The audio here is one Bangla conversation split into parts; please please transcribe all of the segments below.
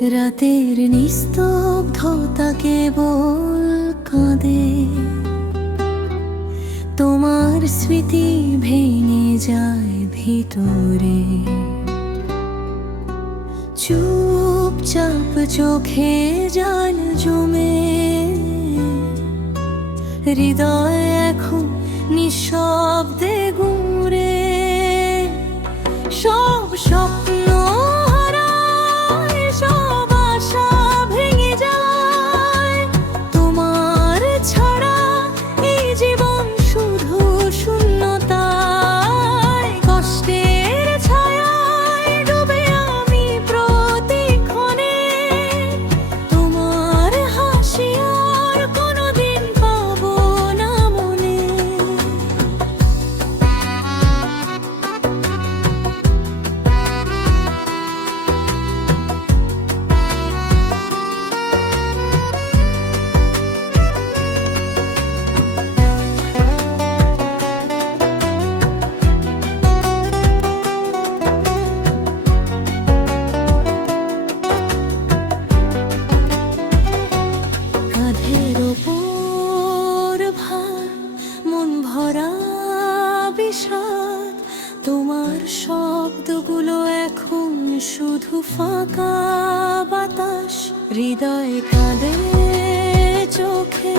রাতের নিস্তব্ধতা কেবল কাঁদে। তোমার স্মৃতি ভেঙে যায় ভিতরে। চুপচাপ চোখে জল জমে। হৃদয় এখন নিঃশ্বাস তোমার শব্দগুলো এখন শুধু ফাঁকা বাতাস। হৃদয় কাঁদে চোখে।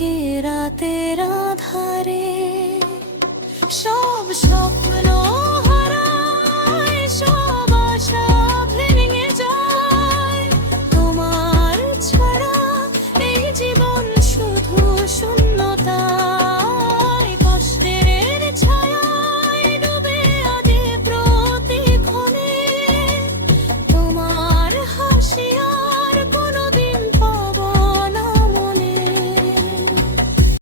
কে রাতে রাধারে সব স্বপ্ন